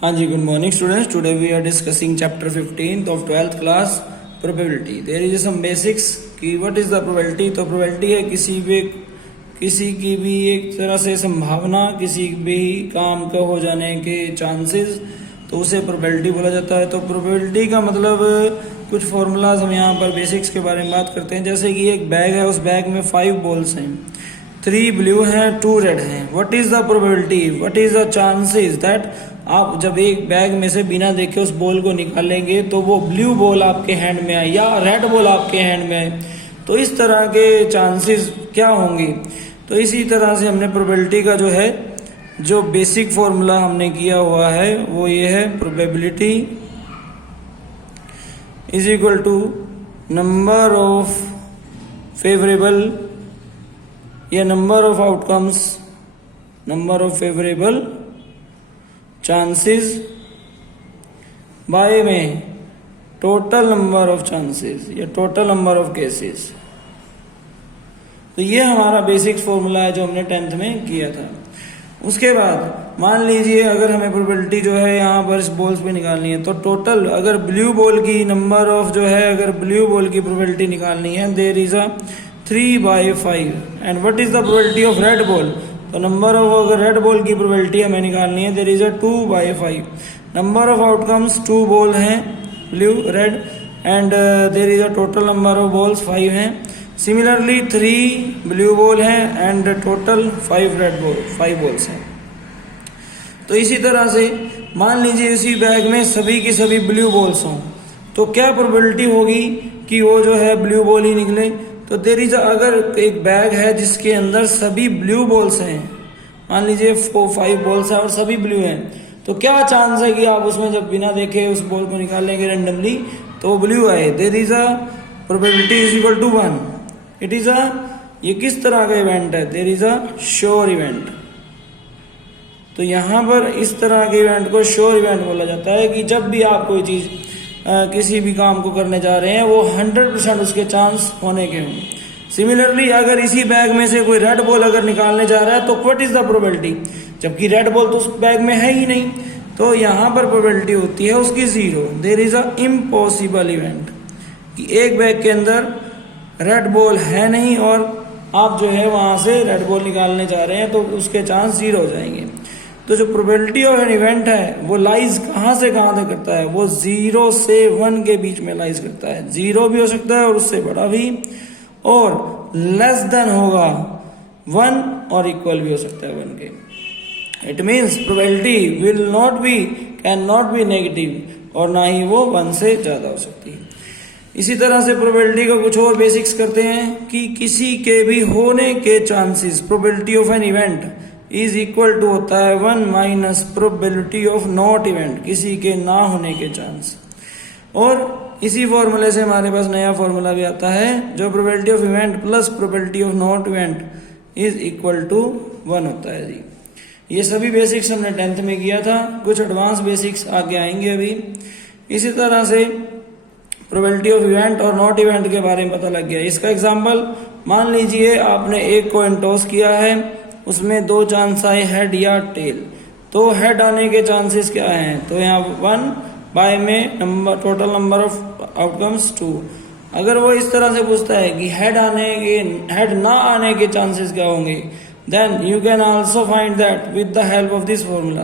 हाँ जी, good morning students. Today we are discussing chapter 15th of 12th class, probability. There is some basics कि what is the probability. तो probability है किसी की भी एक तरह से संभावना, किसी भी काम का हो जाने के चांसेस, तो उसे probability बोला जाता है. तो probability का मतलब कुछ फॉर्मूलाज हम यहाँ पर बेसिक्स के बारे में बात करते हैं. जैसे कि एक बैग है, उस बैग में 5 बॉल्स हैं, 3 ब्लू हैं, 2 रेड हैं. What is the probability, what is the chances that आप जब एक बैग में से बिना देखे उस बॉल को निकालेंगे तो वो ब्लू बॉल आपके हैंड में आए या रेड बॉल आपके हैंड में आए, तो इस तरह के चांसेस क्या होंगे. तो इसी तरह से हमने प्रोबेबिलिटी का जो बेसिक फॉर्मूला हमने किया हुआ है वो ये है. Probability is equal to number of favourable या number of outcomes, number of favourable chances by में टोटल नंबर ऑफ चांसेस या टोटल नंबर ऑफ केसेस. तो ये हमारा बेसिक फॉर्मूला है जो हमने 10th में किया था. उसके बाद मान लीजिए अगर हमें प्रोबेबिलिटी जो है यहाँ पर इस बॉल्स पे निकालनी है, तो टोटल अगर ब्लू बॉल की नंबर ऑफ अगर ब्लू बॉल की प्रोबेबिलिटी निकालनी है, there is a 3/5. And what is the probability of red ball. तो नंबर ऑफ अगर रेड बॉल की प्रोबेबिलिटी हमें निकालनी है, there is a 2/5. Number of outcomes 2 ball हैं, blue red, and there is a total number of balls 5 हैं. Similarly 3 blue ball हैं and total 5 red ball 5 balls हैं. तो इसी तरह से मान लीजिए इसी बैग में सभी की सभी ब्लू बॉल्स हों, तो क्या प्रोबेबिलिटी होगी कि वो ब्लू बॉल ही निकले. तो देयर इज अगर एक बैग है जिसके अंदर सभी ब्लू बॉल्स हैं, मान लीजिए 5 बॉल्स हैं और सभी ब्लू हैं, तो क्या चांस है कि आप उसमें जब बिना देखे उस बॉल को निकालेंगे रेंडमली तो वो ब्लू आए. There is a probability is equal to 1. It is ये किस तरह का इवेंट है, there is a sure event. तो यहाँ पर इस तरह के इवेंट को श्योर इवेंट बोला जाता है कि जब भी आप कोई चीज किसी भी काम को करने जा रहे हैं वो 100% उसके चांस होने के हों. सिमिलरली अगर इसी बैग में से कोई रेड बॉल अगर निकालने जा रहा है तो व्हाट इज द प्रोबेबिलिटी, जबकि रेड बॉल तो उस बैग में है ही नहीं, तो यहाँ पर प्रोबेबिलिटी होती है उसकी 0. There is a impossible event कि एक बैग के अंदर रेड बॉल है नहीं और आप वहां से रेड बॉल निकालने जा रहे हैं तो उसके चांस 0 हो जाएंगे. तो जो प्रोबेबिलिटी ऑफ एन इवेंट है वो लाइज कहां से कहां तक करता है, वो 0 से 1 के बीच में लाइज करता है. 0 भी हो सकता है और उससे बड़ा भी, और लेस देन होगा 1 और इक्वल भी हो सकता है 1 के. It means probability can not be negative और ना ही वो 1 से ज्यादा हो सकती है. इसी तरह से प्रोबेबिलिटी का कुछ और बेसिक्स करते हैं कि किसी के भी होने के chances, probability of an event is equal to होता है 1 minus probability of not event, किसी के ना होने के चांस. और इसी फॉर्मूले से हमारे पास नया फॉर्मूला भी आता है जो probability of event plus probability of not event is equal to 1 होता है जी. ये सभी बेसिक्स हमने 10th में किया था, कुछ एडवांस बेसिक्स आगे आएंगे अभी. इसी तरह से प्रोबेबिलिटी ऑफ इवेंट और नॉट इवेंट के बारे में पता लग गया. इसका एग्जांपल मान लीजिए आपने एक कॉइन टॉस किया है, उसमें 2 चांस आए हेड या टेल. तो हेड आने के चांसेस क्या हैं, तो यहाँ 1 बाय में टोटल नंबर ऑफ आउटकम्स 2. अगर वो इस तरह से पूछता है कि हेड ना आने के चांसेस क्या होंगे, then you can also find that with the help of this formula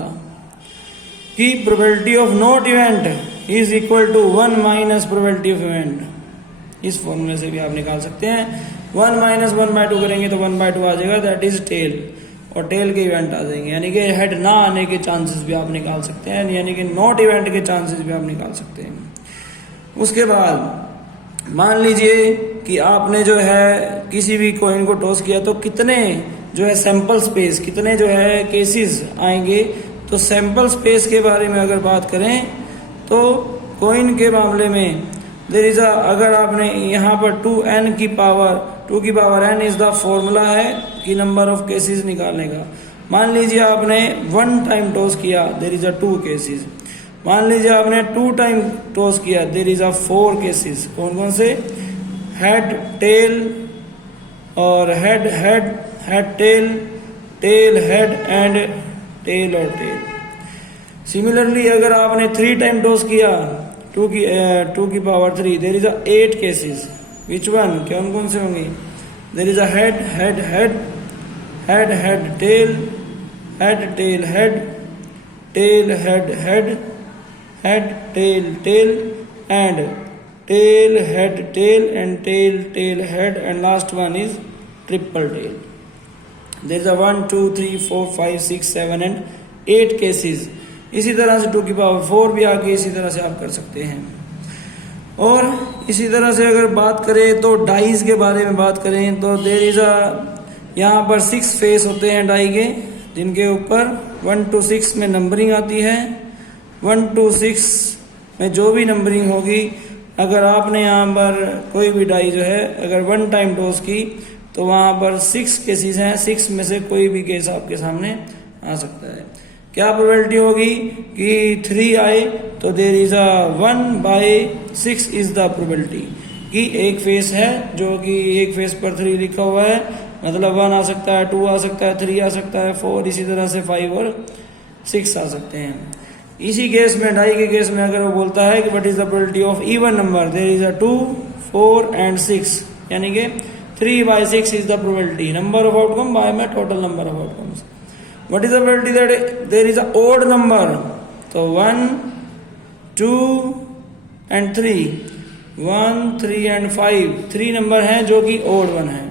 कि probability of not event is equal to 1 minus probability of event. इस फॉर्मूले से भी आप निकाल सकते हैं. 1 माइनस 1/2 करेंगे तो 1/2 आ जाएगा, दैट इज टेल, और टेल के इवेंट आ जाएंगे. यानी कि हेड ना आने के चांसेस भी आप निकाल सकते हैं, यानी कि नॉट इवेंट के चांसेस भी आप निकाल सकते हैं. उसके बाद मान लीजिए कि आपने किसी भी कॉइन को टॉस किया, तो कितने सैंपल स्पेस, कितने केसेस आएंगे. तो सैंपल स्पेस के बारे में अगर बात करें तो कॉइन के मामले में देयर इज अगर आपने यहाँ पर 2 की power n is the formula है कि नंबर ऑफ केसेस निकालने का. मान लीजिए आपने 1 टाइम टॉस किया, देयर इज 2 केसेस. मान लीजिए आपने 2 टाइम टॉस किया, देयर इज 4 केसेस. कौन कौन से, हेड टेल और head tail head and tail और टेल. सिमिलरली अगर आपने 3 टाइम टॉस किया 2 की power 3, there is 8 cases. Which one, कौन कौन से होंगे? There is head head head head head tail head tail head tail head head head tail tail and tail head tail and tail tail head, and last one is triple tail. There is a 1 2 3 4 5 6 7 and 8 cases। इसी तरह से 2 की power 4 भी आके इसी तरह से आप कर सकते हैं। और इसी तरह से अगर बात करें तो डाइज के बारे में बात करें तो देयर इज यहाँ पर 6 फेस होते हैं डाई के, जिनके ऊपर 1 to 6 में नंबरिंग आती है। 1 to 6 में जो भी नंबरिंग होगी, अगर आपने यहाँ पर कोई भी डाई जो है अगर 1 टाइम टॉस की तो वहाँ पर 6 केसेस हैं, 6 में से कोई भी केस आपके सामने आ सकता है। क्या प्रोबेबिलिटी होगी कि 3 आए तो there is 1/6 is the probability कि एक फेस है जो कि एक फेस पर 3 लिखा हुआ है, मतलब 1 आ सकता है, 2 आ सकता है, 3 आ सकता है, 4, इसी तरह से 5 और 6 आ सकते हैं। इसी केस में डाई के केस में अगर वो बोलता है कि what is the probability of even number, there is 2 4 and 6, यानी कि 3/6 is the probability number of outcome by में total number of outcomes. What is the probability that there is odd number, तो 1 2 एंड 3, 1 3 एंड 5, 3 नंबर हैं जो कि odd one है।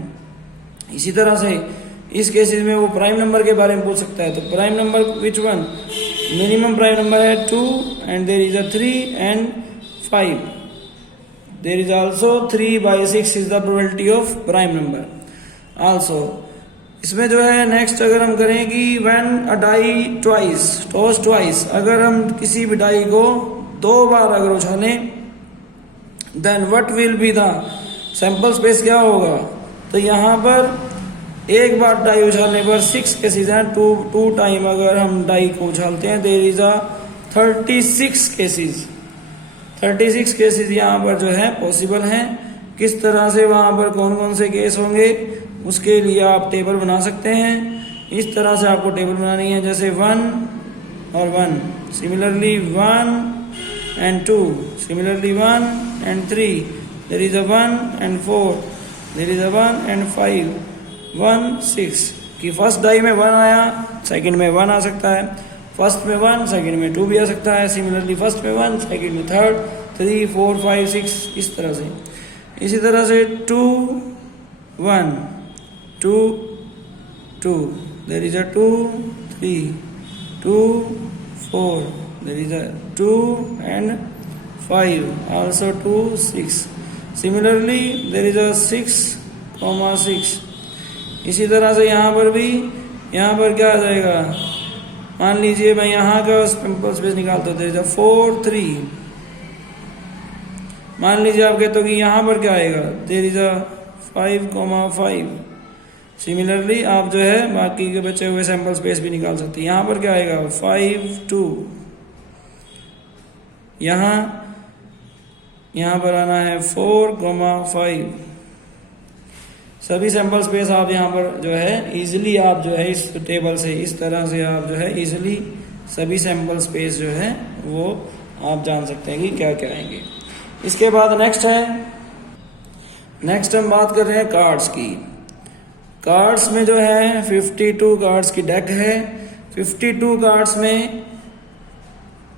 इसी तरह से इस केसेस में वो प्राइम नंबर के बारे में पूछ सकता है, तो prime number which one, minimum prime number है 2 and there is 3 and 5, there is also 3/6 is the probability of prime number also. इसमें जो है नेक्स्ट अगर हम करें कि when a die twice toss twice, अगर हम किसी भी डाई को 2 बार अगर उछालें then what will be the sample space, क्या होगा? तो यहाँ पर एक बार डाई उछालने पर 6 केसेस हैं, 2 टाइम अगर हम डाई को उछालते हैं देयर इज 36 केसेस। 36 केसेस यहाँ पर जो है पॉसिबल हैं। किस तरह से वहाँ पर कौन कौन से केस होंगे उसके लिए आप टेबल बना सकते हैं। इस तरह से आपको टेबल बनानी है, जैसे 1 और 1, similarly 1 and 2, similarly 1 and 3, there is 1 and 4, there is 1 and 5, 1 6 कि फर्स्ट डाई में 1 आया, सेकंड में 1 आ सकता है, फर्स्ट में 1 सेकंड में 2 भी आ सकता है, सिमिलरली फर्स्ट में 1 सेकंड में 3rd 3 4 5 6, इस तरह से। इसी तरह से 2 1 2 2, there is 2 3 2 4, there is 2 and 5, also 2 6, similarly there is 6,6। इसी तरह से यहाँ पर भी, यहाँ पर क्या आ जाएगा, मान लीजिए मैं यहाँ का सैंपल स्पेस निकालता हूँ, 4 3, मान लीजिए आप कहते हो कि यहाँ पर क्या आएगा, देयर इज 5,5। सिमिलरली आप जो है बाकी के बचे हुए सैंपल स्पेस भी निकाल सकते हैं। यहाँ पर क्या आएगा 5 2, यहाँ पर आना है 4,5। सभी सैंपल स्पेस आप यहाँ पर जो है इजीली आप जो है इस टेबल से इस तरह से आप जो है इजीली सभी सैंपल स्पेस जो है वो आप जान सकते हैं कि क्या क्या आएंगे। इसके बाद नेक्स्ट हम बात कर रहे हैं कार्ड्स की। कार्ड्स में जो है 52 कार्ड्स की डेक है। 52 कार्ड्स में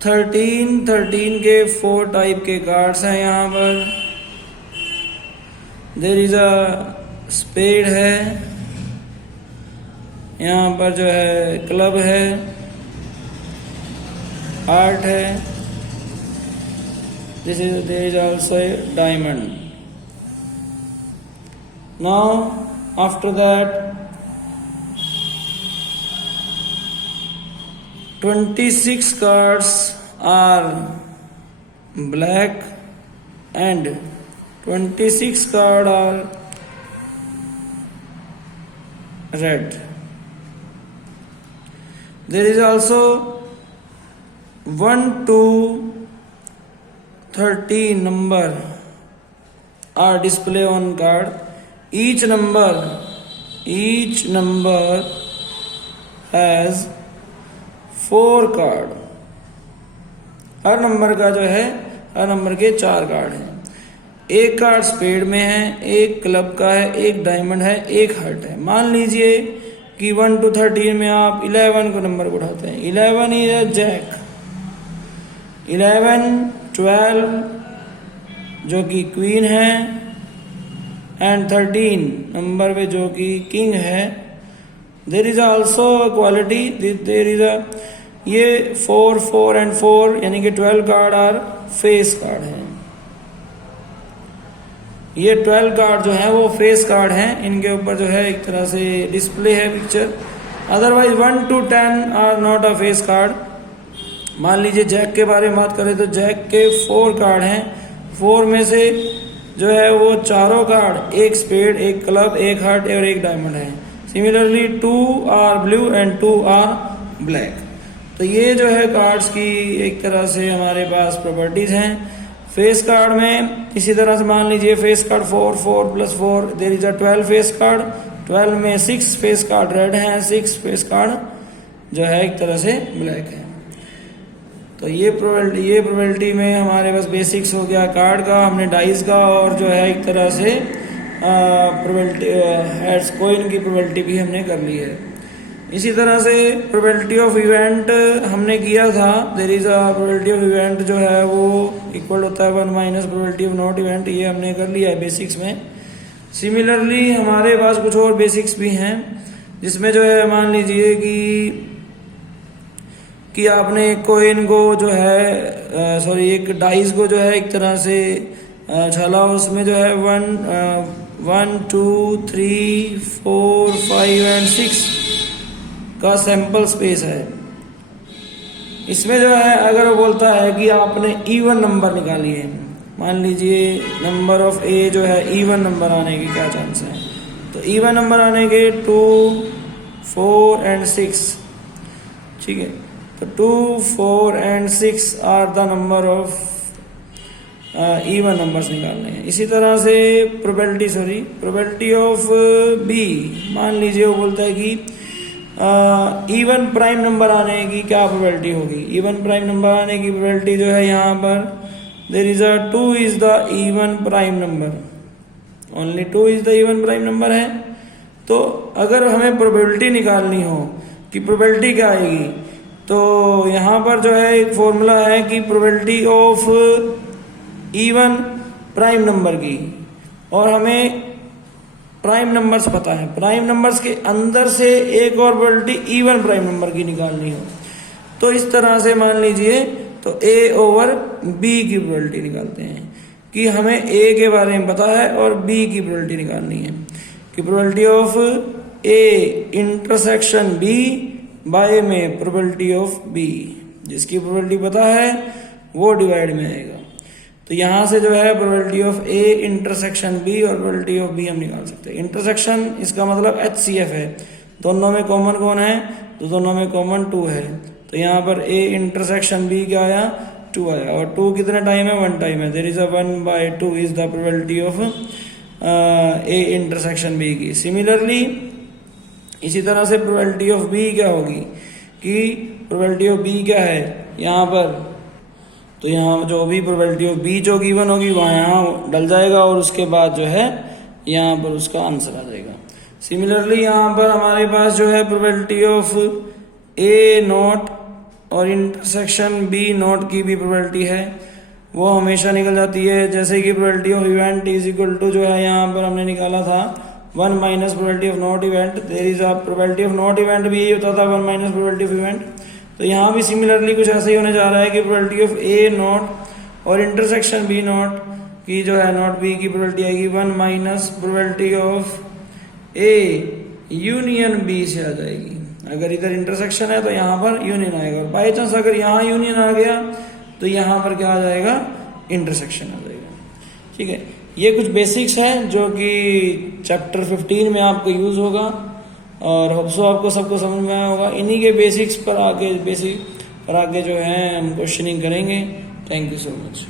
13 के 4 टाइप के कार्ड्स हैं। यहाँ पर देयर इज अ स्पेड है, यहाँ पर जो है क्लब है, हार्ट है, there is also diamond. Now after that 26 cards are black and 26 cards are red. There is also 1 to 13 number are displayed on card. Each number has 4 cards. Her number का जो है, हर number के 4 card हैं। एक card spade में है, एक club का है, एक डायमंड है, एक हार्ट है। मान लीजिए कि 1 to 13 में आप 11 को नंबर को उठाते हैं। 11 इज अ जैक, 11, 12 जो कि क्वीन है, एंड 13 नंबर पे जो कि किंग है। There is also quality, there is a ये 4, 4 एंड 4 यानी कि 12 कार्ड आर फेस कार्ड है। ये 12 कार्ड जो है वो फेस कार्ड हैं, इनके ऊपर जो है एक तरह से डिस्प्ले है picture. Otherwise 1 to 10 are not a face card. मान लीजिए जैक के बारे में बात करें तो जैक के 4 कार्ड हैं। 4 में से जो है वो चारों कार्ड, एक स्पेड, एक क्लब, एक हार्ट और एक डायमंड है। Similarly 2 are blue and 2 are black. तो ये जो है कार्ड्स की एक तरह से हमारे पास प्रॉपर्टीज हैं। फेस कार्ड में इसी तरह से मान लीजिए face card 4, 4 + 4 there is a 12 face card. 12 में 6 फेस कार्ड रेड हैं, 6 फेस कार्ड जो है एक तरह से ब्लैक है। तो ये प्रोबेबिलिटी में हमारे पास बेसिक्स हो गया कार्ड का, हमने डाइस का, और जो है एक तरह से प्रोबेबिलिटी हेड्स कॉइन की प्रोबेबिलिटी भी हमने कर ली है। इसी तरह से प्रोबेबिलिटी ऑफ इवेंट हमने किया था। There is a probability of event जो है वो इक्वल होता है 1 - प्रोबेबिलिटी ऑफ नॉट इवेंट। ये हमने कर लिया है बेसिक्स में। सिमिलरली हमारे पास कुछ और बेसिक्स भी हैं जिसमें जो है मान लीजिए कि आपने एक कॉइन को जो है एक डाइस को जो है एक तरह से छाला, उसमें जो है 1, 2, 3, 4, 5 एंड 6 का सैंपल स्पेस है। इसमें जो है अगर वो बोलता है कि आपने इवन नंबर निकाली है, मान लीजिए नंबर ऑफ ए जो है इवन नंबर आने की क्या चांस है, तो इवन नंबर आने के 2, 4 एंड 6, ठीक है। तो 2, 4 and 6 are the number of even numbers निकालने हैं। इसी तरह से प्रोबेबिलिटी ऑफ बी, मान लीजिए वो बोलता है कि इवन प्राइम नंबर आने की क्या प्रोबेबिलिटी होगी। इवन प्राइम नंबर आने की प्रोबेबिलिटी जो है यहाँ पर there is a 2 is the even prime number, only 2 is the even prime number है। तो अगर हमें प्रोबेबिलिटी निकालनी हो कि प्रोबेबिलिटी क्या आएगी, तो यहाँ पर जो है एक फॉर्मूला है कि probability of even prime number की, और हमें प्राइम नंबर्स पता है, प्राइम नंबर्स के अंदर से एक और प्रोबेबिलिटी इवन प्राइम नंबर की निकालनी हो। तो इस तरह से मान लीजिए तो a ओवर b की प्रोबेबिलिटी निकालते हैं कि हमें a के बारे में पता है और b की प्रोबेबिलिटी निकालनी है कि probability of a intersection b by में प्रोबेबिलिटी ऑफ b, जिसकी प्रोबेबिलिटी पता है वो डिवाइड में आएगा। तो यहां से जो है probability of a intersection b और प्रोबेबिलिटी ऑफ b हम निकाल सकते हैं। इंटरसेक्शन इसका मतलब HCF है, दोनों में कॉमन कौन है, तो दोनों में कॉमन 2 है। तो यहाँ पर a इंटरसेक्शन b क्या आया, 2 आया, और 2 कितना टाइम है, 1 टाइम है। There is a 1/2 is the probability of a intersection b की। सिमिलरली इसी तरह से प्रोबेबिलिटी ऑफ b क्या होगी कि प्रोबेबिलिटी ऑफ b क्या है यहाँ पर, तो यहाँ जो भी प्रोबेबिलिटी ऑफ b जो गिवन होगी वहाँ यहाँ डल जाएगा और उसके बाद जो है यहाँ पर उसका आंसर आ जाएगा। सिमिलरली यहाँ पर हमारे पास जो है प्रोबेबिलिटी ऑफ a नॉट और इंटरसेक्शन b नॉट की भी प्रोबेबिलिटी है, वो हमेशा निकल जाती है। जैसे कि probability of event is equal to जो है यहाँ पर हमने निकाला था 1 - probability of not event. There is a probability of not event भी यही होता था 1 - प्रोबेबिलिटी ऑफ इवेंट। तो यहाँ भी सिमिलरली कुछ ऐसे ही होने जा रहा है कि प्रोबेबिलिटी ऑफ a नॉट और इंटरसेक्शन b नॉट की जो है नॉट b की प्रोबेबिलिटी आएगी 1 - probability of a union b से आ जाएगी। अगर इधर इंटरसेक्शन है तो यहाँ पर यूनियन आएगा, बाई चांस अगर यहाँ यूनियन आ गया तो यहाँ पर क्या आ जाएगा, इंटरसेक्शन आ जाएगा। ठीक है, ये कुछ बेसिक्स हैं जो कि चैप्टर 15 में आपको यूज होगा और होप्सो आपको सबको समझ में आया होगा। इन्हीं के बेसिक पर आगे जो है हम क्वेश्चनिंग करेंगे। Thank you so much.